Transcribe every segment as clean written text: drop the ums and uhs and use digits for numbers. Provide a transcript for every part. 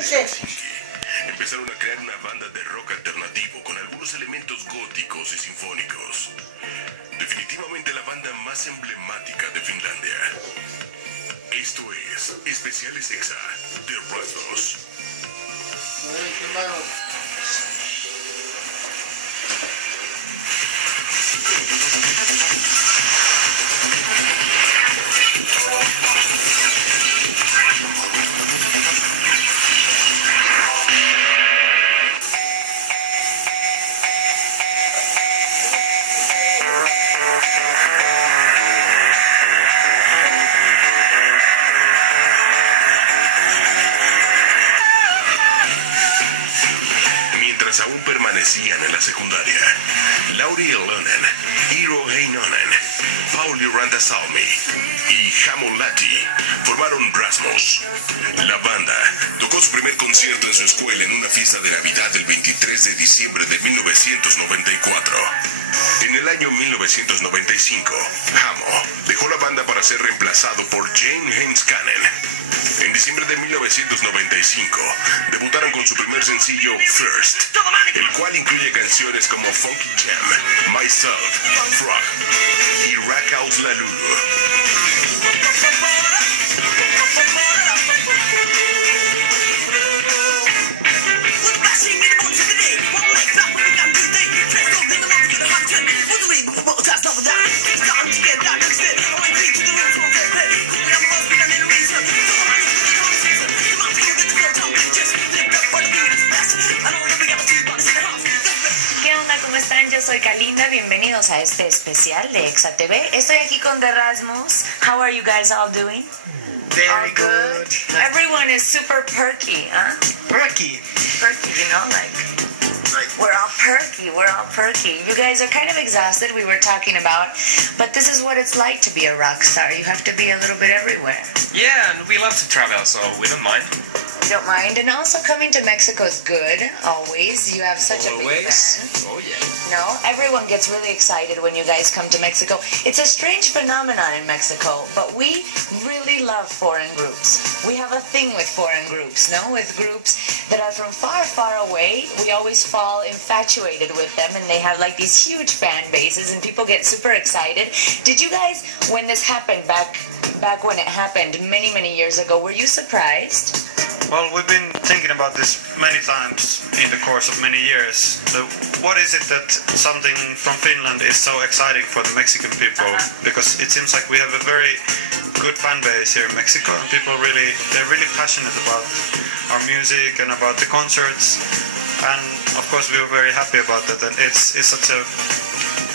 15. Empezaron a crear una banda de rock alternativo con algunos elementos góticos y sinfónicos. Definitivamente la banda más emblemática de Finlandia. Esto es Especiales Exa de Rasmus. Mientras aún permanecían en la secundaria, Lauri Elonen, Iiro Heinonen, Pauli Rantasalmi y Hamo Lati formaron Rasmus. La banda tocó su primer concierto en su escuela en una fiesta de Navidad el 23 de diciembre de 1994. En el año 1995, Hamo dejó la banda para ser reemplazado por Jane Henskanen. En diciembre de 1995, debutaron con su primer sencillo, First, el cual incluye canciones como Funky Jam, Myself, Frog y Rack Out La Lulu. Yo soy Kalinda, bienvenidos a este especial de Exa TV. Estoy aquí con The Rasmus. How are you guys all doing? Very good. Everyone is super perky, huh? Perky. Perky, you know, like we're all perky. You guys are kind of exhausted, we were talking about, but this is what it's like to be a rock star. You have to be a little bit everywhere. Yeah, and we love to travel, so we don't mind. Don't mind. And also coming to Mexico is good, always. You have such a big fan. Oh, yeah. No, everyone gets really excited when you guys come to Mexico. It's a strange phenomenon in Mexico, but we really love foreign groups. We have a thing with foreign groups, no? With groups that are from far, far away. We always fall infatuated with them, and they have like these huge fan bases, and people get super excited. Did you guys, when this happened, back when it happened many years ago, were you surprised? Well, we've been thinking about this many times in the course of many years. What is it that something from Finland is so exciting for the Mexican people? Because it seems like we have a very good fan base here in Mexico, and people they're really passionate about our music and about the concerts. And of course, we were very happy about that. And it's such a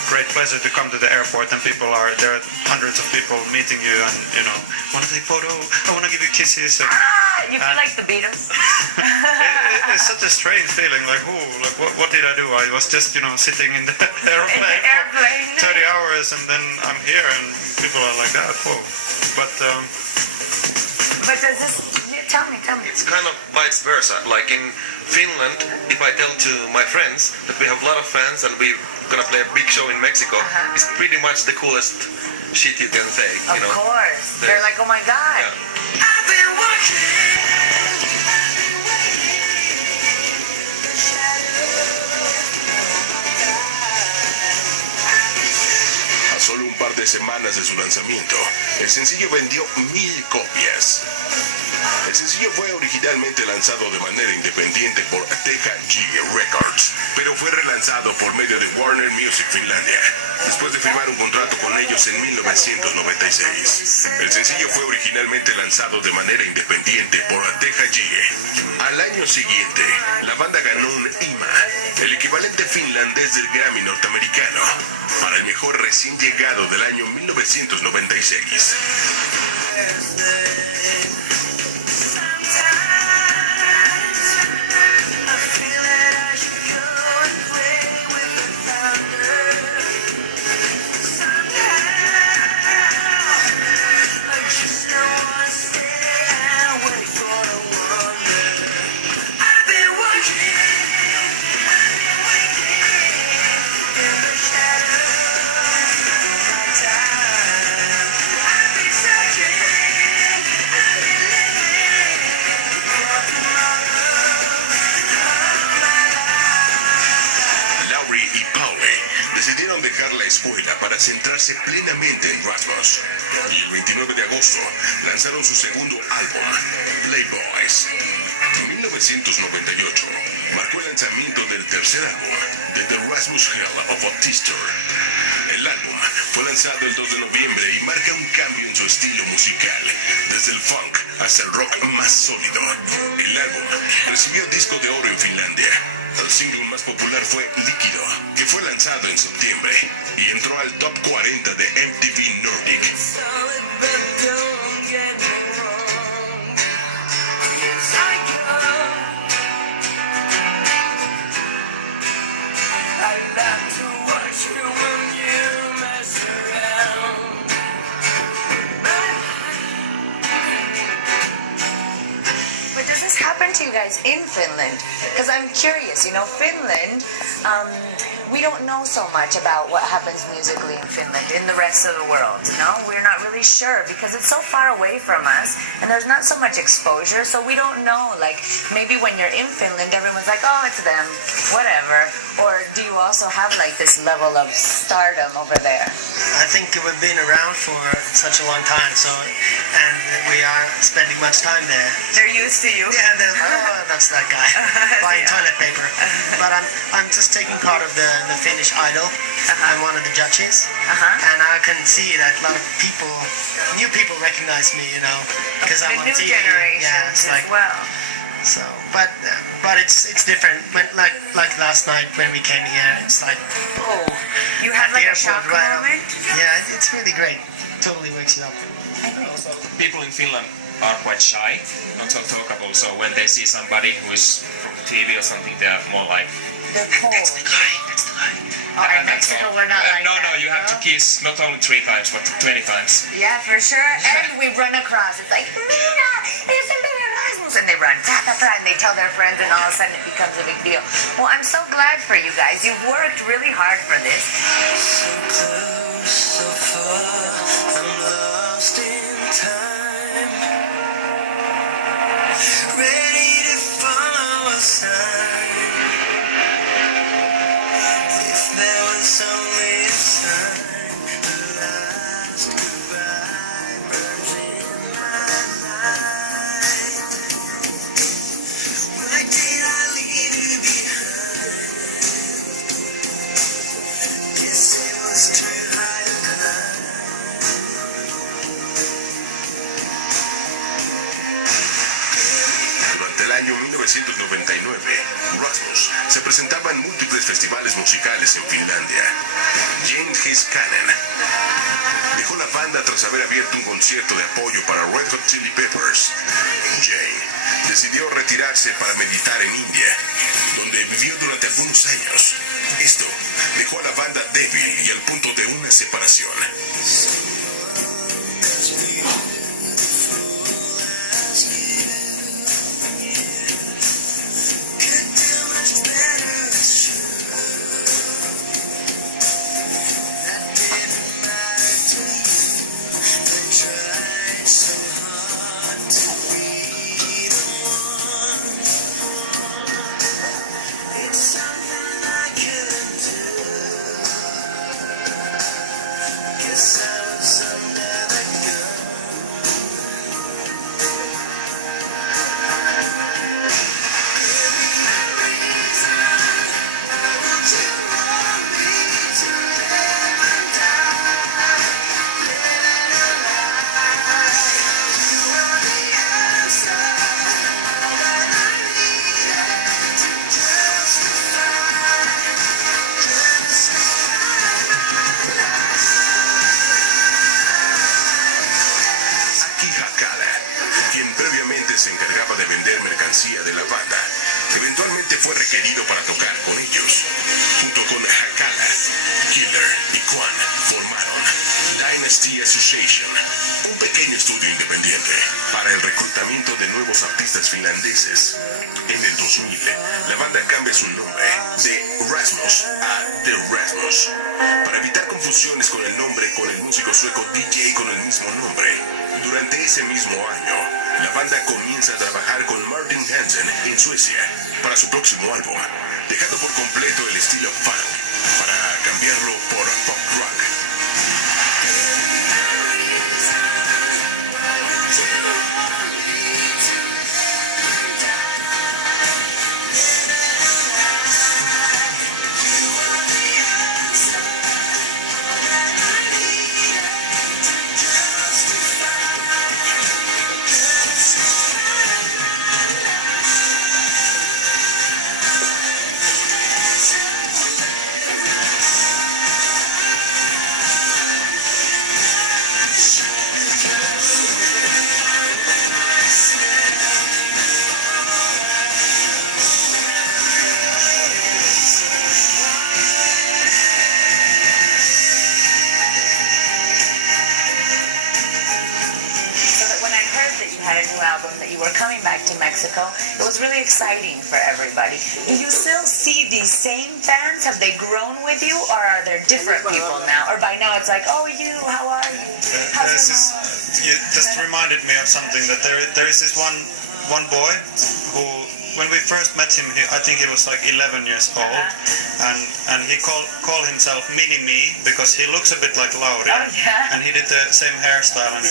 great pleasure to come to the airport, and there are hundreds of people meeting you, and want to take photo, I want to give you kisses. You feel like the Beatles? It's such a strange feeling, what did I do? I was just sitting in the airplane for 30 hours, and then I'm here, and people are like that. Whoa. But does this, tell me. It's kind of vice versa. Like in Finland, if I tell to my friends that we have a lot of fans and we're gonna play a big show in Mexico, it's pretty much the coolest shit you can say. Of course. They're like, oh my God. Yeah. I've been watching. A solo un par de semanas de su lanzamiento, el sencillo vendió 1000 copias. El sencillo fue originalmente lanzado de manera independiente por THG Records, pero fue relanzado por medio de Warner Music Finlandia, después de firmar un contrato con ellos en 1996. El sencillo fue originalmente lanzado de manera independiente por THG. Al año siguiente, la banda ganó un IMA, el equivalente finlandés del Grammy norteamericano, para el mejor recién llegado del año 1996. la escuela para centrarse plenamente en Rasmus. Y el 29 de agosto lanzaron su segundo álbum, Playboys. 1998 marcó el lanzamiento del tercer álbum de The Rasmus Hell of a Teaster. El álbum fue lanzado el 2 de noviembre y marca un cambio en su estilo musical, desde el funk hasta el rock más sólido. El álbum recibió disco de oro en Finlandia. El single más popular fue Líquido, que fue lanzado en septiembre y entró al top 40 de MTV Nordic. To you guys in Finland, because I'm curious, Finland, we don't know so much about what happens musically in Finland, in the rest of the world, we're not really sure because it's so far away from us and there's not so much exposure, so we don't know, like maybe when you're in Finland everyone's like, oh, it's them, whatever, or do you also have like this level of stardom over there? I think we've been around for such a long time, and we are spending much time there. They're used to you. Yeah, that's that guy buying toilet paper. But I'm just taking part of the Finnish Idol. I'm one of the judges, and I can see that a lot of new people recognize me, because I'm on the new TV. generation Yeah, it's like, as well. So, but it's different. When like last night when we came here, it's like, oh, you had like a shock moment. Yeah, it's really great. Totally wakes you up. Also, people in Finland are quite shy, not so talkable. So when they see somebody who is from the TV or something, they are more like, they're cold. That's the guy. Oh, in Mexico, we're not like that. No, you have to kiss not only 3 times, but 20 times. Yeah, for sure. And we run across. It's like, Mina, there's a little Rasmus. And they run, and they tell their friends, and all of a sudden it becomes a big deal. Well, I'm so glad for you guys. You've worked really hard for this. So close, so far, I'm lost in time. Ready to follow a sign. If there was only a sign, the last goodbye burns in my mind. Why did I leave you behind? Guess it was too high to climb. Durante el año 1999, Rasmus se presentaba en múltiples festivales musicales en Finlandia. James Heiskanen dejó la banda tras haber abierto un concierto de apoyo para Red Hot Chili Peppers. Jane decidió retirarse para meditar en India, donde vivió durante algunos años. Esto dejó a la banda débil y al punto de una separación. Se encargaba de vender mercancía de la banda. Eventualmente fue requerido para tocar con ellos. Junto con Hakala, Killer y Kwan formaron Dynasty Association, un pequeño estudio independiente para el reclutamiento de nuevos artistas finlandeses. En el 2000, la banda cambia su nombre de Rasmus a The Rasmus para evitar confusiones con el nombre con el músico sueco DJ con el mismo nombre. Durante ese mismo año, la banda comienza a trabajar con Martin Hansen en Suecia para su próximo álbum, dejando por completo el estilo funk para cambiarlo por pop rock. Had a new album, that you were coming back to Mexico. It was really exciting for everybody. Do you still see these same fans? Have they grown with you, or are there different people now? Or by now it's like, oh, you, how are you? You just reminded me of something, that there is this one boy who, when we first met him, I think he was like 11 years old, and he called himself Mini Me because he looks a bit like Lauri, and he did the same hairstyle, and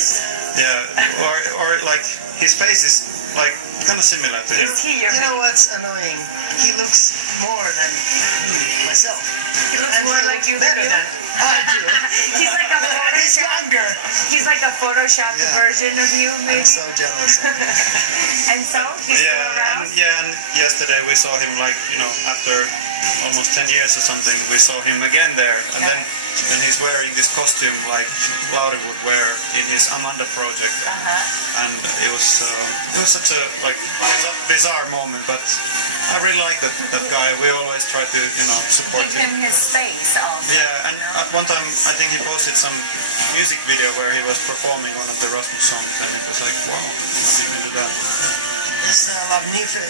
or like his face is like kind of similar to him. Is he your You know what's annoying? He looks more than me, myself. He looks more like you better than I do. He's like a He's younger. He's like a photoshopped version of you, maybe. I'm so jealous. And so he's still around. And yesterday we saw him, like, after almost 10 years or something, we saw him again there, and then he's wearing this costume like Lauri would wear in his Amanda project, and it was such a bizarre moment, but I really like that guy. We always try to support Give him his space also. Yeah, and at one time I think he posted some music video where he was performing one of the Rasmus songs, and it was like, wow, how did you do that? There's a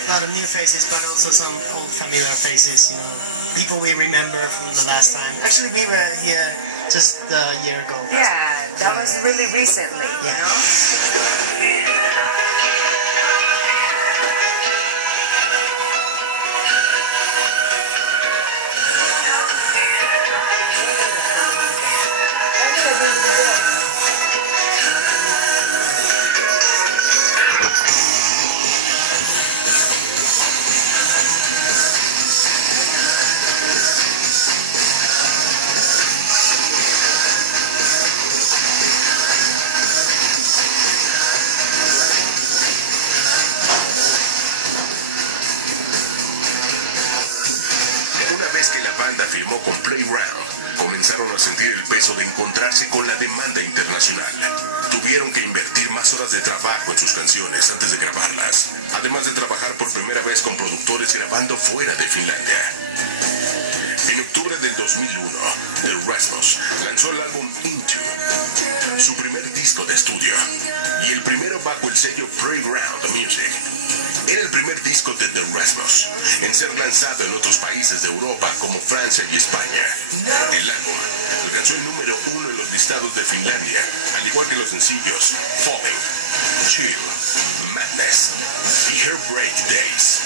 lot of new faces, but also some old familiar faces. People we remember from the last time. Actually, we were here just a year ago. Yeah, that was really recently. You know. Firmó con Playground, comenzaron a sentir el peso de encontrarse con la demanda internacional. Tuvieron que invertir más horas de trabajo en sus canciones antes de grabarlas, además de trabajar por primera vez con productores grabando fuera de Finlandia. En octubre del 2001, The Rasmus lanzó el álbum Into, su primer disco de estudio, y el primero bajo el sello Playground Music. Era el primer disco de The Rasmus en ser lanzado en otros países de Europa como Francia y España. El álbum alcanzó el número 1 en los listados de Finlandia, al igual que los sencillos Falling, Chill, Madness y Heartbreak Days.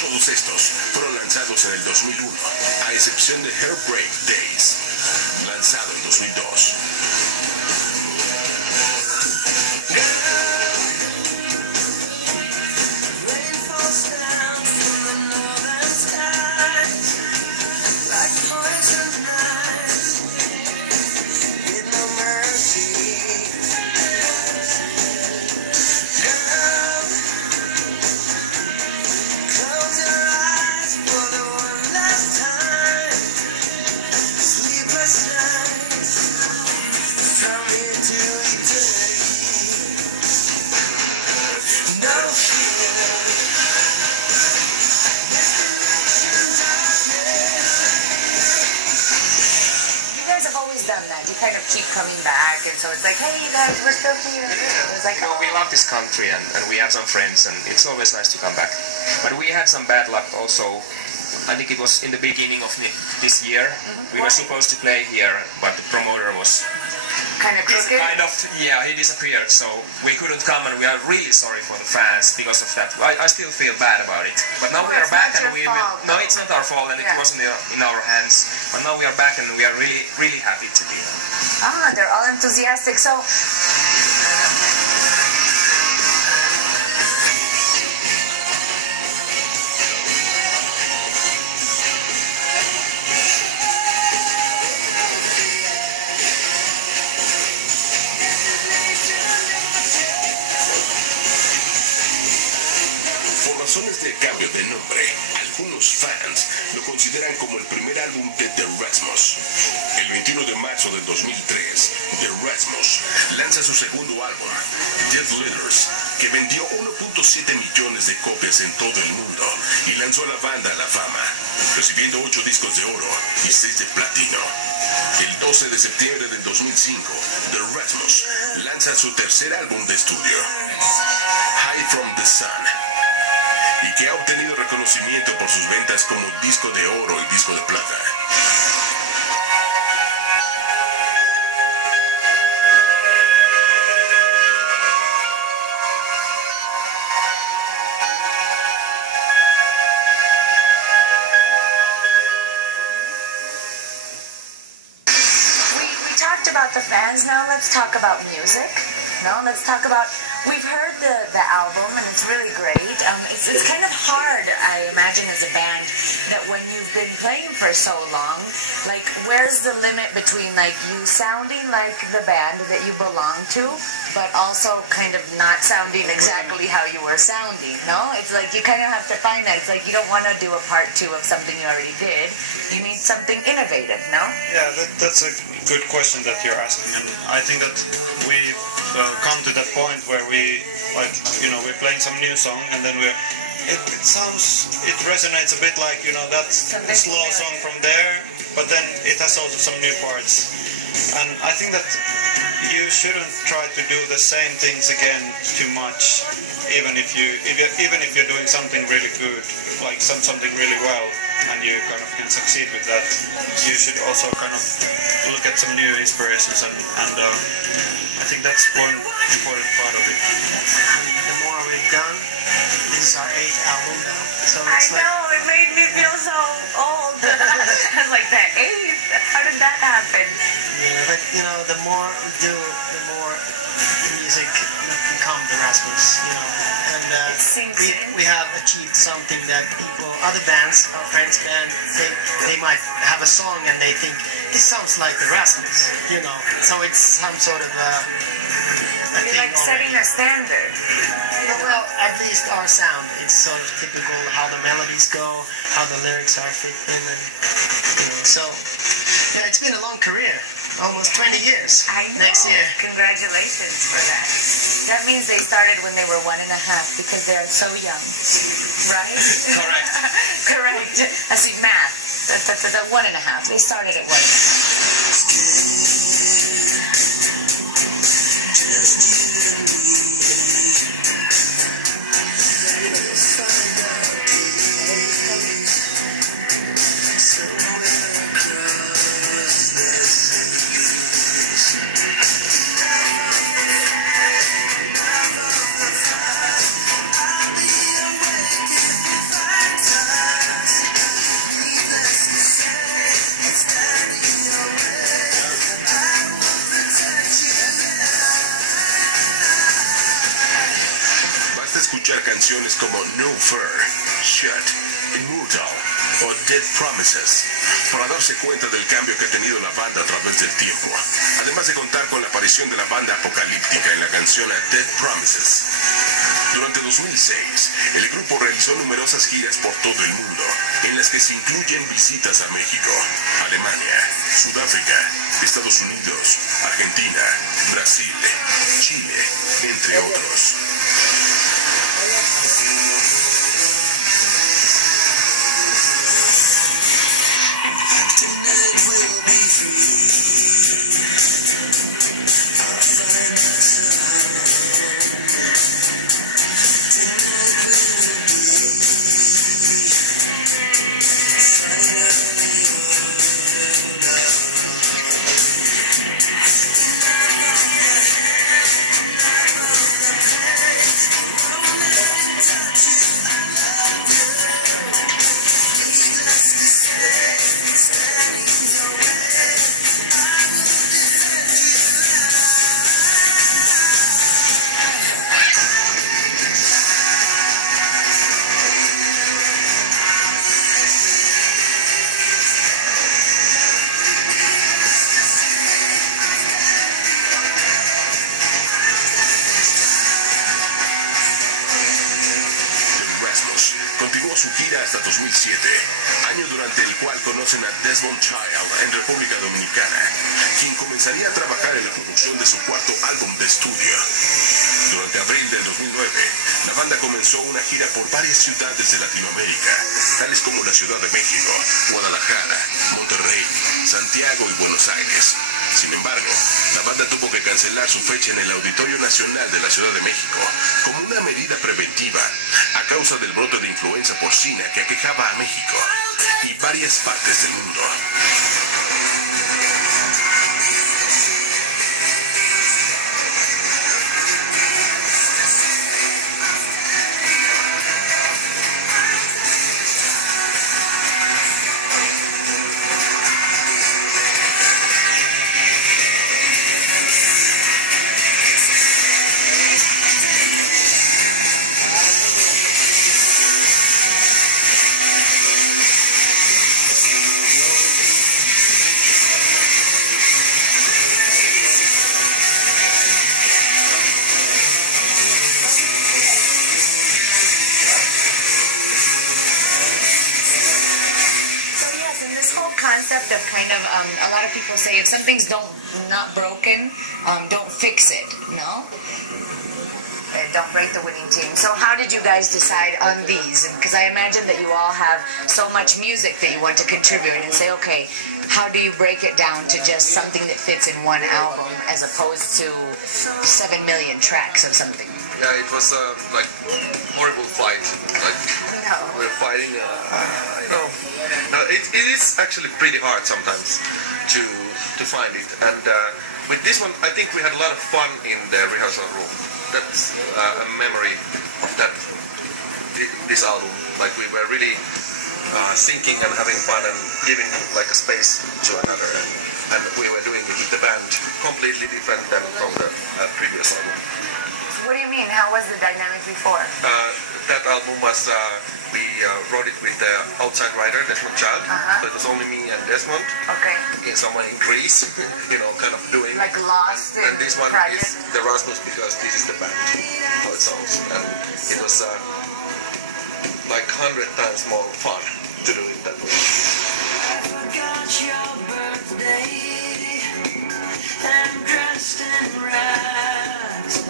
Todos estos fueron lanzados en el 2001, a excepción de Heartbreak Days, lanzado en 2002. Kind of keep coming back, and so it's like, hey, you guys, we're still here. It's like, we love this country, and we have some friends, and it's always nice to come back. But we had some bad luck also. I think it was in the beginning of this year. We were supposed to play here, but the promoter was kind of crooked? He disappeared, so we couldn't come, and we are really sorry for the fans because of that. I still feel bad about it. But now we are back, and we will... No, it's not our fault, and it wasn't in our hands. But now we are back, and we are really, really happy to be here. They're all enthusiastic. So... Por razones de cambio de nombre, algunos fans lo consideran como el primer álbum de The Rasmus. El 21 de marzo del 2003, The Rasmus lanza su segundo álbum, Dead Letters, que vendió 1.7 millones de copias en todo el mundo y lanzó a la banda a la fama, recibiendo 8 discos de oro y 6 de platino. El 12 de septiembre del 2005, The Rasmus lanza su tercer álbum de estudio, High from the Sun, y que ha obtenido reconocimiento por sus ventas como disco de oro y disco de plata. We talked about the fans, now let's talk about music. Let's talk about... We've heard the album, and it's really great. It's kind of hard, I imagine, as a band, that when you've been playing for so long, like, where's the limit between, like, you sounding like the band that you belong to, but also kind of not sounding exactly how you were sounding, no? It's like you kind of have to find that. It's like you don't want to do a part 2 of something you already did. You need something innovative, no? Yeah, that's a good question that you're asking, and I think that we've come to that point where we, like, we're playing some new song, and then it resonates a bit like, that slow song from there, but then it has also some new parts. And I think that you shouldn't try to do the same things again too much, even if you're doing something really good, like something really well, and you kind of can succeed with that. You should also kind of look at some new inspirations, and I think that's one important part of it. The more we've done, this is our 8th album now. So it's it made me feel so old. I was like, the 8th? How did that happen? Yeah, but the more we do, the more music become the Rasmus, and we have achieved something that other bands, our friends' band, they might have a song and they think this sounds like the Rasmus, so it's some sort of a You're like setting a standard. Well, at least our sound, it's sort of typical how the melodies go, how the lyrics are fit in, and so yeah, it's been a long career. Almost 20 years. I know. Next year. Congratulations for that. That means they started when they were 1.5 because they are so young, right? Correct. Correct. I see math. That's 1.5. They started at 1.5. Escuchar canciones como No Fur, Shut, Immortal o Dead Promises para darse cuenta del cambio que ha tenido la banda a través del tiempo, además de contar con la aparición de la banda apocalíptica en la canción Dead Promises. Durante 2006, el grupo realizó numerosas giras por todo el mundo, en las que se incluyen visitas a México, Alemania, Sudáfrica, Estados Unidos, Argentina, Brasil, Chile, entre otros. Continuó su gira hasta 2007, año durante el cual conocen a Desmond Child en República Dominicana, quien comenzaría a trabajar en la producción de su cuarto álbum de estudio. Durante abril del 2009, la banda comenzó una gira por varias ciudades de Latinoamérica, tales como la Ciudad de México, Guadalajara, Monterrey, Santiago y Buenos Aires. Sin embargo, la banda tuvo que cancelar su fecha en el Auditorio Nacional de la Ciudad de México como una medida preventiva a causa del brote de influenza porcina que aquejaba a México y varias partes del mundo. Concept of kind of a lot of people say if something's not broken, don't fix it, no? Don't break the winning team. So how did you guys decide on these? Because I imagine that you all have so much music that you want to contribute and say, okay, how do you break it down to just something that fits in one album as opposed to 7 million tracks of something? Yeah, it was like horrible fight. Like we're fighting. No, it is actually pretty hard sometimes to find it. And with this one, I think we had a lot of fun in the rehearsal room. That's a memory of this album. Like we were really singing and having fun and giving like a space to another. And we were doing it with the band completely different than from the previous album. What do you mean? How was the dynamic before? That album was, we wrote it with the outside writer, Desmond Child. So it was only me and Desmond. Okay. In someone in Greece, kind of doing. Like lost in and this one project. is the Rasmus because this is the band, how it sounds. And it was like 100 times more fun to do it that way. Forgot your birthday and dressed in rags.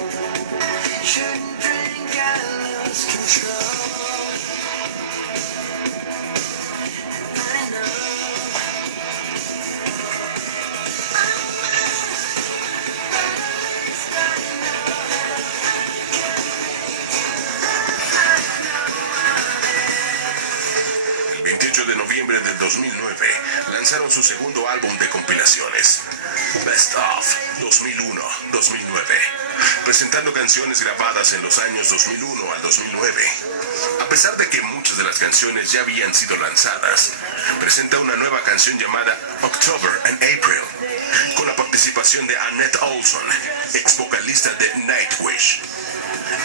Shouldn't drink, I lose control. I know. El 28 de noviembre del 2009 lanzaron su segundo álbum de compilaciones, Best of 2001-2009, presentando canciones grabadas en los años 2001 al 2009. A pesar de que muchas de las canciones ya habían sido lanzadas, presenta una nueva canción llamada October and April, con la participación de Annette Olson, ex vocalista de Nightwish.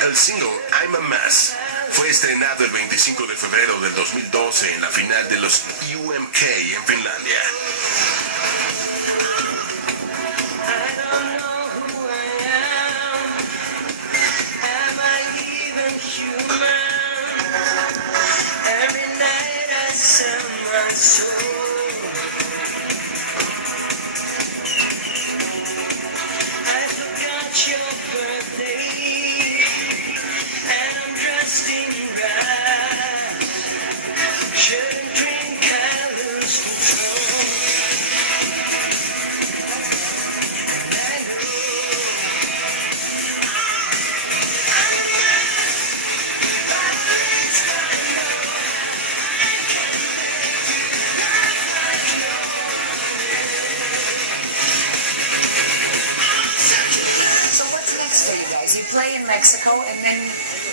El single I'm a Mess fue estrenado el 25 de febrero del 2012 en la final de los UMK en Finlandia. Mexico, and then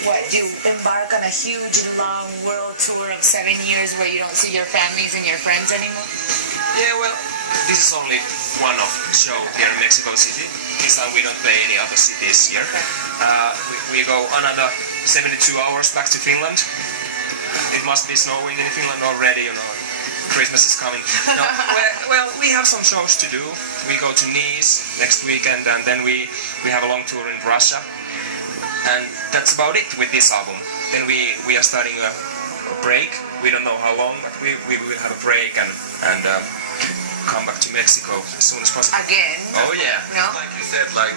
what, do you embark on a huge long world tour of 7 years where you don't see your families and your friends anymore? Yeah, well, this is only one of show here in Mexico City. This time we don't play any other cities here. We go another 72 hours back to Finland. It must be snowing in Finland already, Christmas is coming. No, well, we have some shows to do. We go to Nice next weekend, and then we have a long tour in Russia. And that's about it with this album. Then we are starting a a break. We don't know how long, but we will have a break and come back to Mexico as soon as possible. Again? Oh yeah. No? Like you said, like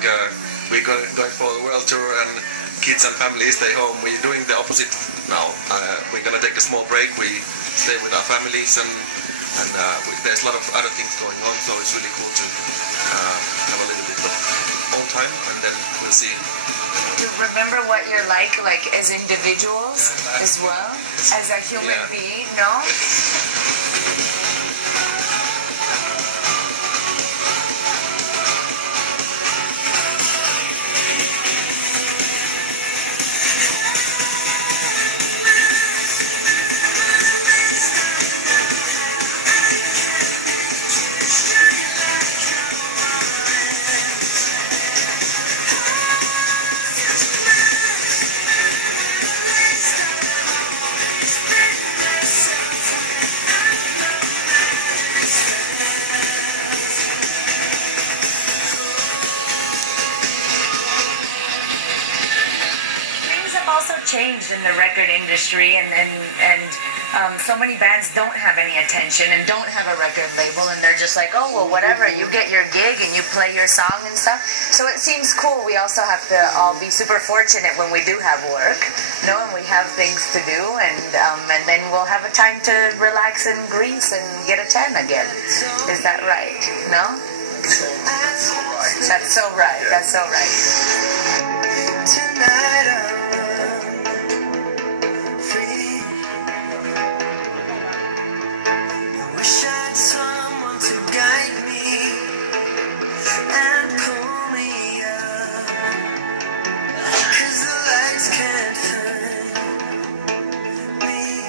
we're going for the world tour and kids and families stay home. We're doing the opposite now. We're gonna take a small break. We stay with our families and there's a lot of other things going on. So it's really cool to have a little bit of own time and then we'll see. To remember what you're like as individuals as well, as a human being, no? Also changed in the record industry and so many bands don't have any attention and don't have a record label and they're just like, oh well, whatever, you get your gig and you play your song and stuff. So it seems cool. We also have to all be super fortunate when we do have work, and we have things to do and then we'll have a time to relax in Greece and get a tan again. Is that right? No? That's so right. That's so right. Tonight someone to guide me and pull me up, 'cause the lights can't find me.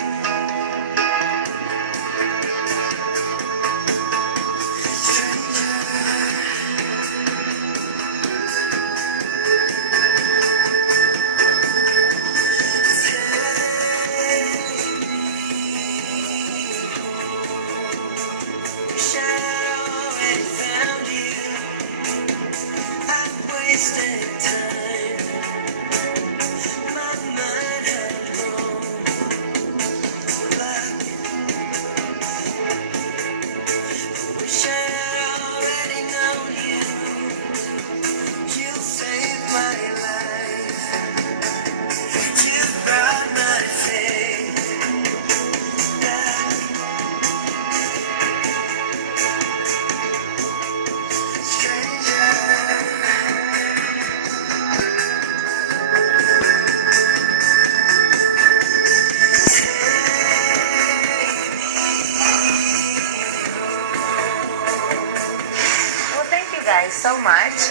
So much.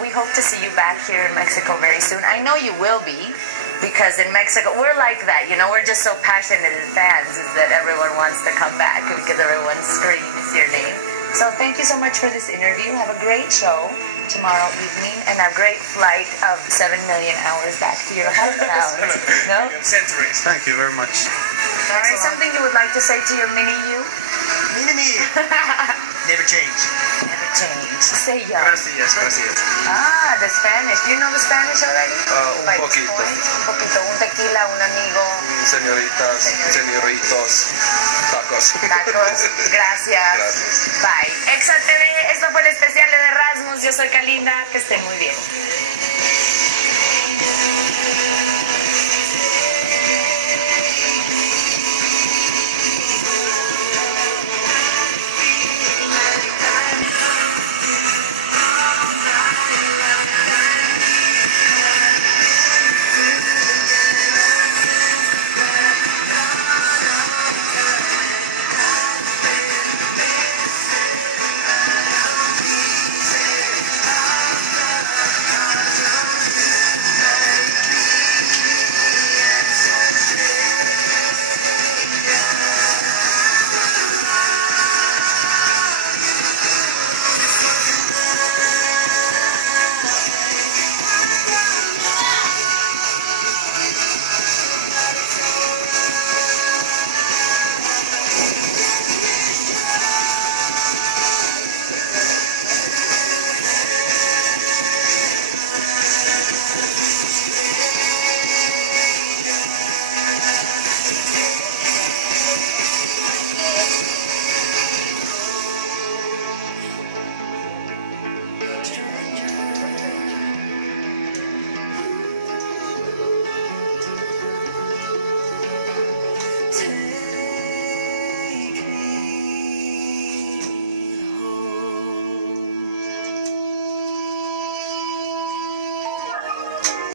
We hope to see you back here in Mexico very soon. I know you will be, because in Mexico we're like that, we're just so passionate as fans is that everyone wants to come back because everyone screams your name. So thank you so much for this interview. Have a great show tomorrow evening and a great flight of 7 million hours back to your hometown. No? Centuries. Thank you very much. All right, something you would like to say to your mini you? Mini me. Never change. Never change. Say yo. Gracias. Ah, the Spanish. Do you know the Spanish already? Un By this poquito. point? Un poquito. Un tequila, un amigo. Señoritas, señoritos, tacos. Tacos. Gracias. Gracias. Bye. Exa TV, esto fue el especial de Rasmus. Yo soy Kalinda. Que estén muy bien.